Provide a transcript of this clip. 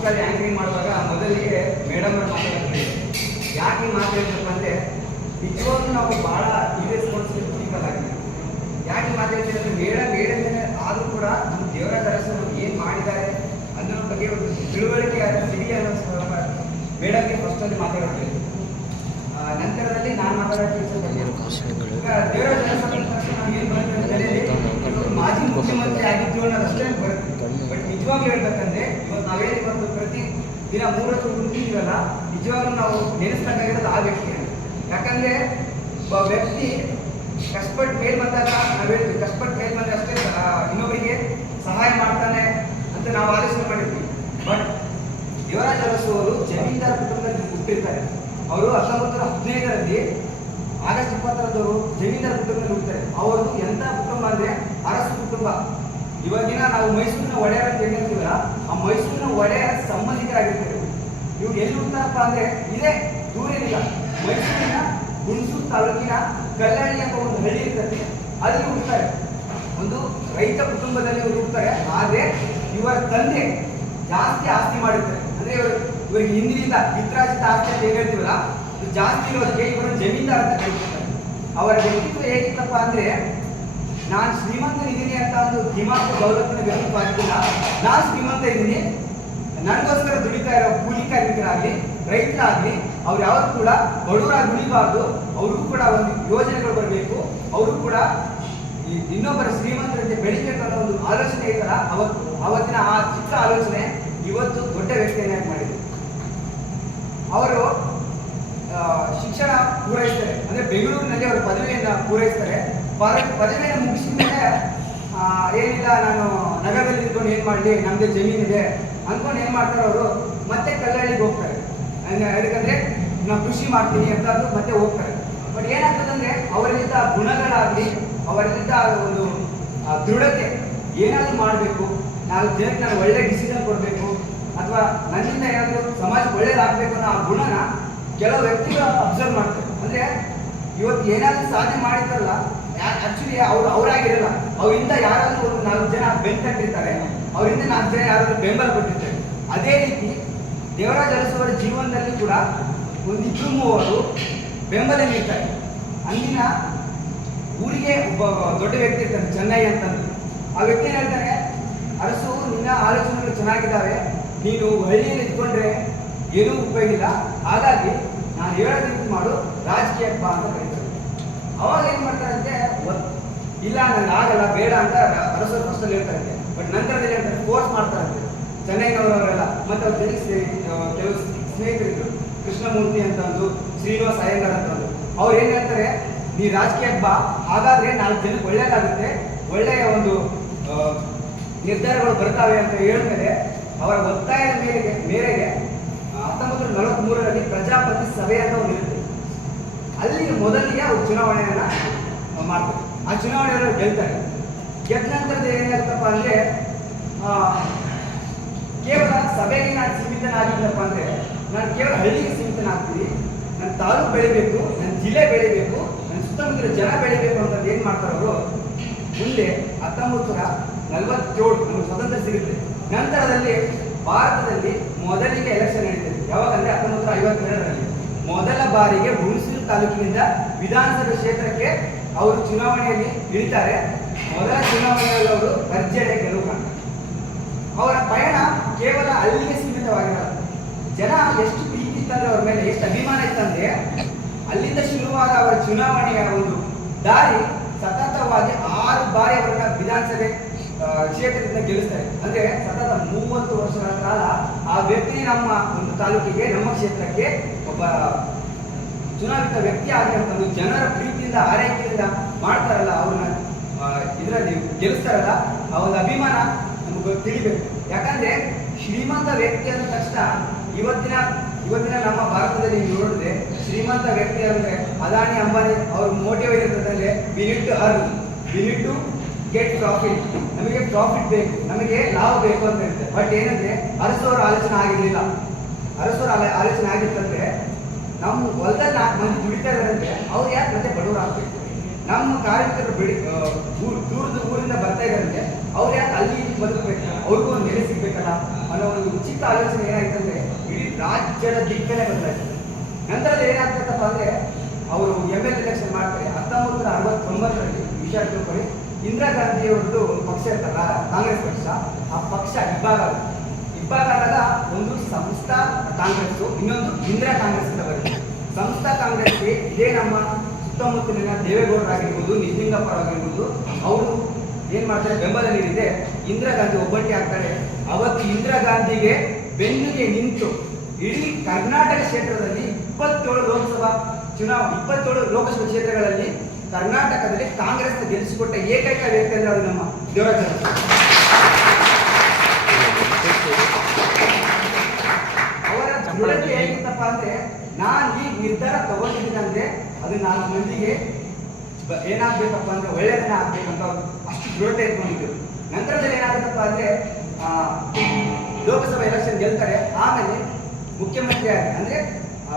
ಫಸ್ಟಲ್ಲಿ anchoring ಮಾಡುವಾಗ ಮೊದಲಿಗೆ madam ಅವ್ರು ಮಾತಾಡ್ತಾರೆ. ಯಾಕೆ ಈ ಮಾತಾಡ್ಬೇಕು ಅಂದರೆ ನಿಜವಾಗ್ಲೂ ನಾವು ಭಾಳ ಇರೆಸ್ಪಾನ್ಸಿಬಲ್ ಪೀಪಲ್ ಆಗಿದೆ. ಯಾಕೆ ಮಾತಾಡ್ತೀವಿ ಅಂದರೆ ಮೇಡಮ್ ಆದರೂ ಕೂಡ ನಮ್ಮ ದೇವರಾಜ ಅರಸು ಏನು ಮಾಡಿದ್ದಾರೆ ಅದರ ಬಗ್ಗೆ ಒಂದು ತಿಳುವಳಿಕೆ ಸಿಗಲಿ ಅನ್ನೋ ಮೇಡಮ್ಗೆ ಫಸ್ಟಲ್ಲಿ ಮಾತಾಡ್ತೀವಿ. ನಂತರದಲ್ಲಿ ನಾನು ಮಾತಾಡೋಕ್ಕೆ ಈಗ ದೇವರಾಜ ಅರಸು ಏನು ಬರುತ್ತೆ ಮಾಜಿ ಮುಖ್ಯಮಂತ್ರಿ ಆಗಿದ್ದು ಅನ್ನೋದಷ್ಟೇ ಬರುತ್ತೆ. ಬಟ್ ನಿಜವಾಗ್ಲೂ ಹೇಳ್ಬೇಕಂದ್ರೆ ಇವತ್ತು ನಾವೇನು ಇವತ್ತು ಪ್ರತಿ ದಿನ 3 ಹೊತ್ತು ಕುಂತಿದ್ದೀವಲ್ಲ, ನಿಜವಾಗ್ಲೂ ನಾವು ನೆನೆಸ್ಬೇಕಾಗಿರೋದು ಆ ವ್ಯಕ್ತಿ. ಯಾಕಂದರೆ ಒಬ್ಬ ವ್ಯಕ್ತಿ ಕಷ್ಟಪಟ್ಟು ಮೇಲ್ ಬಂದಾಗ ನಾವು ಹೇಳ್ತೀವಿ, ಕಷ್ಟಪಟ್ಟು ಮೇಲ್ ಬಂದರೆ ಅಷ್ಟೇ ಇನ್ನೊಬ್ಬರಿಗೆ ಸಹಾಯ ಮಾಡ್ತಾನೆ ಅಂತ ನಾವು ಆಲೋಚನೆ ಮಾಡಿರ್ತೀವಿ. ಬಟ್ ದೇವರಾಜ ಅರಸು ಅವರು ಜಮೀನ್ದಾರ್ ಕುಟುಂಬದಲ್ಲಿ ಹುಟ್ಟಿರ್ತಾರೆ. ಅವರು 1915ರಲ್ಲಿ ಆಗಸ್ಟ್ 20ರದವರು ಜಮೀನ್ದಾರ್ ಕುಟುಂಬದಲ್ಲಿ ಹುಡ್ತಾರೆ. ಅವ್ರದ್ದು ಎಂಥ ಕುಟುಂಬ ಅಂದರೆ ಅರಸು ಕುಟುಂಬ. ಇವಾಗಿನ ನಾವು ಮೈಸೂರಿನ ಒಡೆಯರ ಅಂತ ಹೇಳ್ತೀವಲ್ಲ, ಆ ಮೈಸೂರಿನ ಒಡೆಯರ ಸಂಬಂಧಿಕರಾಗಿರ್ತಾರೆ. ಇವ್ರು ಎಲ್ಲಿ ಹುಡ್ತಾರಪ್ಪ ಅಂದರೆ ಇದೇ ದೂರೇನಿಲ್ಲ, ಮೈಸೂರಿನ ಹುಣಸೂರು ತಾಲೂಕಿನ ಕಲ್ಲಳ್ಳಿ ಅಂತ ಒಂದು ಹಳ್ಳಿ ಇರ್ತದೆ, ಅಲ್ಲಿ ಹುಡ್ತಾರೆ. ಒಂದು ರೈತ ಕುಟುಂಬದಲ್ಲಿ ಇವರು ಹುಡ್ತಾರೆ. ಆದರೆ ಇವರ ತಂದೆ ಜಾಸ್ತಿ ಆಸ್ತಿ ಮಾಡಿರ್ತಾರೆ. ಅಂದರೆ ಇವರಿಗೆ ಹಿಂದಿನಿಂದ ಪಿತ್ರಾಜಿತ ಆಸ್ತಿ ಅಂತ ಏನು ಹೇಳ್ತೀವಲ್ಲ, ಇದು ಜಾಸ್ತಿ ಇರೋದಕ್ಕೆ ಇವರನ್ನು ಜಮೀನ್ದಾರ್ ಅಂತ ಕರೀತಾರೆ. ಅವರ ವ್ಯಕ್ತಿತ್ವ ಹೇಗಿತ್ತಪ್ಪ ಅಂದರೆ, ನಾನು ಶ್ರೀಮಂತನಿದ್ದೀನಿ ಅಂತ ಒಂದು ದಿಮಾಕು ದೌಲತ್ತಿನ ವ್ಯಕ್ತಿತ್ವ ಆಗಿಲ್ಲ. ನಾನು ಶ್ರೀಮಂತ ಇದ್ದೀನಿ, ನನಗೋಸ್ಕರ ದುಡಿತಾ ಇರೋ ಕೂಲಿ ಕಾರ್ಮಿಕರಾಗಲಿ ರೈತರಾಗಲಿ ಅವ್ರು ಯಾವತ್ತೂ ಕೂಡ ಬಡವರಾಗಿ ದುಡಿಬಾರ್ದು, ಅವ್ರಿಗೂ ಕೂಡ ಒಂದು ಯೋಜನೆಗಳು ಬರಬೇಕು, ಅವರು ಕೂಡ ಇನ್ನೊಬ್ಬರ ಶ್ರೀಮಂತರಂತೆ ಬೆಳಿಬೇಕು ಅನ್ನೋ ಒಂದು ಆಲೋಚನೆ ಇತ್ತಲ್ಲ, ಅವತ್ತಿನ ಆ ಚಿಕ್ಕ ಆಲೋಚನೆ ಇವತ್ತು ದೊಡ್ಡ ವ್ಯಕ್ತಿಯನ್ನಾಗಿ ಮಾಡಿದೆ. ಅವರು ಶಿಕ್ಷಣ ಪೂರೈಸ್ತಾರೆ. ಅಂದರೆ ಬೆಂಗಳೂರಿನಲ್ಲಿ ಅವರು ಪದವಿಯನ್ನು ಪೂರೈಸ್ತಾರೆ. ಪದವಿಯನ್ನು ಮುಗಿಸಿದ ಮೇಲೆ ಏನಿಲ್ಲ, ನಾನು ನಗರದಲ್ಲಿ ಇದ್ಕೊಂಡು ಏನು ಮಾಡಲಿ, ನಮ್ಮದೇ ಜಮೀನಿದೆ ಅಂದ್ಕೊಂಡು ಏನು ಮಾಡ್ತಾರೆ ಅವರು, ಮತ್ತೆ ಕಲ್ಲಳ್ಳಿಗೆ ಹೋಗ್ತಾರೆ. ಯಾಕಂದರೆ ನಾನು ಕೃಷಿ ಮಾಡ್ತೀನಿ ಅಂತ ಮತ್ತೆ ಹೋಗ್ತಾರೆ. ಬಟ್ ಏನಾಗ್ತದಂದರೆ ಅವರಲ್ಲಿದ್ದ ಗುಣಗಳಾಗಲಿ, ಅವರಲ್ಲಿದ್ದ ಒಂದು ದೃಢತೆ, ಏನಾದರೂ ಮಾಡಬೇಕು, ಜನಕ್ಕೆ ನಾನು ಒಳ್ಳೆ ಡಿಸಿಷನ್ ಕೊಡಬೇಕು, ಅಥವಾ ನನ್ನಿಂದ ಏನಾದರೂ ಸಮಾಜಕ್ಕೆ ಒಳ್ಳೇದಾಗಬೇಕು ಅನ್ನೋ ಆ ಗುಣನ ಕೆಲವು ವ್ಯಕ್ತಿಗಳು ಅಬ್ಸರ್ವ್ ಮಾಡ್ತಾರೆ. ಅಂದರೆ ಇವತ್ತು ಏನಾದರೂ ಸಾಧನೆ ಮಾಡಿದ್ದಾರಲ್ಲ, ಆ್ಯಕ್ಚುಲಿ ಅವರಾಗಿರಲ್ಲ, ಅವರಿಂದ ಯಾರಾದರೂ ಒಂದು 4 ಜನ ಬೆನ್ನು ತಟ್ಟಿರ್ತಾರೆ, ಅವರಿಂದ 4 ಜನ ಯಾರಾದರೂ ಬೆಂಬಲ ಕೊಟ್ಟಿರ್ತಾರೆ. ಅದೇ ರೀತಿ ದೇವರಾಜ ಅರಸು ಅವರ ಜೀವನದಲ್ಲಿ ಕೂಡ ಒಂದು 2-3 ಬೆಂಬಲ ನೀಡ್ತಾರೆ. ಅಂದಿನ ಊರಿಗೆ ಒಬ್ಬ ದೊಡ್ಡ ವ್ಯಕ್ತಿ ಇರ್ತಾನೆ, ಚೆನ್ನೈ ಅಂತಂದು. ಆ ವ್ಯಕ್ತಿ ಏನು ಹೇಳ್ತಾನೆ, ಅರಸು ನಿನ್ನ ಆಲೋಚನೆಗಳು ಚೆನ್ನಾಗಿದ್ದಾವೆ, ನೀನು ಹಳ್ಳಿಯಲ್ಲಿ ಇದ್ಕೊಂಡ್ರೆ ಏನೂ ಉಪಯೋಗ ಇಲ್ಲ, ಹಾಗಾಗಿ ನಾನು ಹೇಳೋದು ಮಾಡು, ರಾಜಕೀಯಕ್ಕೆ ಬಾ ಅಂತ ಕರೀತಾರೆ. ಅವಾಗ ಏನು ಮಾಡ್ತಾರಂತೆ, ಇಲ್ಲ ನನಗೆ ಆಗಲ್ಲ, ಬೇಡ ಅಂತ ಅರಸರು ಫಸ್ಟಲ್ಲಿ ಹೇಳ್ತಾರಂತೆ. ಬಟ್ ನಂತರದಲ್ಲಿ ಹೇಳ್ತಾರೆ, ಫೋರ್ಸ್ ಮಾಡ್ತಾರಂತೆ ಚೆನ್ನೈನವರವರೆಲ್ಲ. ಮತ್ತು ಅವ್ರ ಕೆಲವು ಸ್ನೇಹಿತರಿದ್ರು, ಕೃಷ್ಣಮೂರ್ತಿ ಅಂತ ಒಂದು, ಶ್ರೀನಿವಾಸ ಅಯ್ಯಂಗಾರ್ ಅಂತ ಒಂದು. ಅವ್ರು ಏನು ಹೇಳ್ತಾರೆ, ನೀ ರಾಜಕೀಯಕ್ಕೆ ಬಾ, ಹಾಗಾದರೆ 4 ಜನಕ್ಕೆ ಒಳ್ಳೆಯದಾಗುತ್ತೆ, ಒಳ್ಳೆಯ ಒಂದು ನಿರ್ಧಾರಗಳು ಬರ್ತಾವೆ ಅಂತ ಹೇಳಿದ್ಮೇಲೆ ಅವರ ಒತ್ತಾಯದ ಮೇರೆಗೆ 1943ರಲ್ಲಿ ಪ್ರಜಾಪತಿ ಸಭೆ ಅಂತ ಒಂದು ಇರುತ್ತೆ. ಅಲ್ಲಿ ಮೊದಲಿಗೆ ಅವ್ರು ಚುನಾವಣೆಯನ್ನು ಮಾಡ್ತಾರೆ. ಆ ಚುನಾವಣೆಯನ್ನು ಗೆಲ್ತಾರೆ. ಗೆದ್ದ ನಂತರದ ಏನಾಗುತ್ತಪ್ಪ ಅಂದರೆ, ಕೇವಲ ಸಭೆಗೆ ನಾನು ಸೀಮಿತನಾಗಿದ್ದಪ್ಪ ಅಂದರೆ, ನಾನು ಕೇವಲ ಹಳ್ಳಿಗೆ ಸೀಮಿತನಾಗ್ತೀನಿ, ನನ್ನ ತಾಲೂಕು ಬೆಳಿಬೇಕು, ನನ್ನ ಜಿಲ್ಲೆ ಬೆಳಿಬೇಕು, ನನ್ನ ಸುತ್ತಮುತ್ತಲ ಜನ ಬೆಳಿಬೇಕು ಅಂತ ಏನು ಮಾಡ್ತಾರೆ ಅವರು. ಮುಂದೆ 1947 ನಮಗೆ ಸ್ವತಂತ್ರ ಸಿಗುತ್ತೆ. ನಂತರದಲ್ಲಿ ಭಾರತದಲ್ಲಿ ಮೊದಲಿಗೆ ಎಲೆಕ್ಷನ್ ನಡೀತದೆ. ಯಾವಾಗಂದರೆ 1952ರಲ್ಲಿ ಮೊದಲ ಬಾರಿಗೆ ಹುಣಸೂರು ತಾಲೂಕಿನಿಂದ ವಿಧಾನಸಭೆ ಕ್ಷೇತ್ರಕ್ಕೆ ಅವರು ಚುನಾವಣೆಯಲ್ಲಿ ಇಳಿತಾರೆ. ಮೊದಲ ಚುನಾವಣೆಯಲ್ಲಿ ಅವರು ಭರ್ಜರಿ ಗೆಲುವು ಕಾಣ್ತಾರೆ. ಅವರ ಪಯಣ ಕೇವಲ ಅಲ್ಲಿಗೆ ಸೀಮಿತವಾಗಿರಲ್ಲ. ಜನ ಎಷ್ಟು ಪ್ರೀತಿ ಇತ್ತಂದ್ರೆ ಅವ್ರ ಮೇಲೆ, ಎಷ್ಟು ಅಭಿಮಾನ ಇತ್ತಂದ್ರೆ, ಅಲ್ಲಿಂದ ಶುರುವಾದ ಅವರ ಚುನಾವಣೆಯ ಒಂದು ದಾರಿ ಸತತವಾಗಿ 6 ಬಾರಿ ಅವರನ್ನ ವಿಧಾನಸಭೆ ಕ್ಷೇತ್ರದಿಂದ ಗೆಲ್ಲಿಸ್ತಾರೆ. ಅಂದರೆ ಸತತ 30 ವರ್ಷಗಳ ಕಾಲ ಆ ವ್ಯಕ್ತಿ ನಮ್ಮ ಒಂದು ತಾಲೂಕಿಗೆ, ನಮ್ಮ ಕ್ಷೇತ್ರಕ್ಕೆ ಒಬ್ಬ ಚುನಾಯಿತ ವ್ಯಕ್ತಿ ಆಗಿರುವಂಥದ್ದು ಜನರ ಪ್ರೀತಿಯಿಂದ ಆರೈಕೆಯಿಂದ ಮಾಡ್ತಾರಲ್ಲ, ಅವ್ರನ್ನ ಇದರಲ್ಲಿ ಗೆಲ್ಲಿಸ್ತಾರಲ್ಲ, ಆ ಒಂದು ಅಭಿಮಾನ ನಮಗೆ ತಿಳಿಬೇಕು. ಯಾಕಂದರೆ ಶ್ರೀಮಂತ ವ್ಯಕ್ತಿ ಅಂದ ತಕ್ಷಣ ಇವತ್ತಿನ ನಮ್ಮ ಭಾರತದಲ್ಲಿ ನೋಡಿದ್ರೆ ಶ್ರೀಮಂತ ವ್ಯಕ್ತಿ ಅಂದರೆ ಅದಾನಿ ಅಂಬಾನಿ ಅವ್ರ ಮೋಟಿವ್ ಇರ್ತದಂದ್ರೆ we need to earn, we need to get profit, ನಮಗೆ ಪ್ರಾಫಿಟ್ ಬೇಕು, ನಮಗೆ ಲಾಭ ಬೇಕು ಅಂತ ಹೇಳ್ತಾರೆ. ಬಟ್ ಏನಂದ್ರೆ ಅರಸೋರ ಆಲೋಚನೆ ಆಗಿರಲಿಲ್ಲ. ಅರಸೋರ ಆಲೋಚನೆ ಆಗಿತ್ತಂದ್ರೆ ನಮ್ಮ ಹೊಲದಲ್ಲಿ 4 ಮಂದಿ ದುಡಿತಾ ಇದ್ದಾರಂದ್ರೆ ಅವ್ರು ಯಾಕೆ ಮತ್ತೆ ಬಡವರು ಆಗ್ಬೇಕು, ನಮ್ಮ ಕಾರ್ಮಿಕರು ದೂರದ ಊರಿಂದ ಬರ್ತಾ ಇದ್ದಾರಂದ್ರೆ ಅವ್ರು ಯಾಕೆ ಅಲ್ಲಿ ಬದುಕಬೇಕಲ್ಲ, ಅವ್ರಿಗೂ ಒಂದು ನೆಲೆ ಸಿಗ್ಬೇಕಲ್ಲ ಅನ್ನೋ ಒಂದು ವಿಚಿತ್ರ ಆಲೋಚನೆ ಏನಾಯ್ತಂದ್ರೆ ಇಡೀ ರಾಜ್ಯದ ದಿಕ್ಕನೆ ಬದಲಾಯಿಸಿದೆ. ನಂತರದಲ್ಲಿ ಏನಾಗ್ತದಪ್ಪ ಅಂದ್ರೆ ಅವರು MLA ಎಲೆಕ್ಷನ್ ಮಾಡ್ತಾರೆ 1969ರಲ್ಲಿ. ವಿಷಯ ತಿಳ್ಕೊಳ್ಳಿ, ಇಂದಿರಾ ಗಾಂಧಿಯವರದ್ದು ಒಂದು ಪಕ್ಷ ಇರ್ತಲ್ಲ ಕಾಂಗ್ರೆಸ್ ಪಕ್ಷ, ಆ ಪಕ್ಷ ಇಬ್ಬಾಗ ಆದಾಗ ಒಂದು ಸಂಸ್ಥಾ ಕಾಂಗ್ರೆಸ್, ಇನ್ನೊಂದು ಇಂದಿರಾ ಕಾಂಗ್ರೆಸ್ ಅಂತ ಬರುತ್ತೆ. ಸಂಸ್ಥಾ ಕಾಂಗ್ರೆಸ್ಗೆ ಇದೇ ನಮ್ಮ ಸುತ್ತಮುತ್ತಲಿನ ದೇವೇಗೌಡರಾಗಿರ್ಬೋದು, ನಿಜಲಿಂಗಪ್ಪರಾಗಿರ್ಬೋದು, ಅವರು ಏನ್ ಮಾಡ್ತಾರೆ, ಬೆಂಬಲ ನೀಡಿದೆ. ಇಂದಿರಾ ಗಾಂಧಿ ಒಬ್ಬಂಟಿ ಆಗ್ತಾರೆ. ಅವತ್ತು ಇಂದಿರಾ ಗಾಂಧಿಗೆ ಬೆನ್ನಿಗೆ ನಿಂತು ಇಡೀ ಕರ್ನಾಟಕ ಕ್ಷೇತ್ರದಲ್ಲಿ 27 ಲೋಕಸಭಾ ಕ್ಷೇತ್ರಗಳಲ್ಲಿ ಕರ್ನಾಟಕದಲ್ಲಿ ಕಾಂಗ್ರೆಸ್ ಗೆಲ್ಲಿಸಿಕೊಟ್ಟ ಏಕೈಕ ವ್ಯಕ್ತಿ ಅಂದ್ರೆ ಅದು ನಮ್ಮ ದೇವರಾಜ. ಅವರ ದೃಢತೆ ಹೇಗಿತ್ತಪ್ಪ ಅಂದ್ರೆ, ನಾನು ಈ ನಿರ್ಧಾರ ತಗೊಂಡಿದ್ದಂದ್ರೆ ಅದು 4 ಮಂದಿಗೆ ಏನಾಗ್ಬೇಕಪ್ಪ ಅಂದ್ರೆ ಒಳ್ಳೆಯದನ್ನ ಆಗ್ಬೇಕಂತ ಅಷ್ಟು ದೃಢತೆ ಇಟ್ಕೊಂಡಿದ್ರು. ನಂತರದಲ್ಲಿ ಏನಾಗುತ್ತಪ್ಪ ಅಂದ್ರೆ ಲೋಕಸಭಾ ಎಲೆಕ್ಷನ್ ಗೆಲ್ತಾರೆ. ಆಮೇಲೆ ಮುಖ್ಯಮಂತ್ರಿ ಆಗಿ ಅಂದ್ರೆ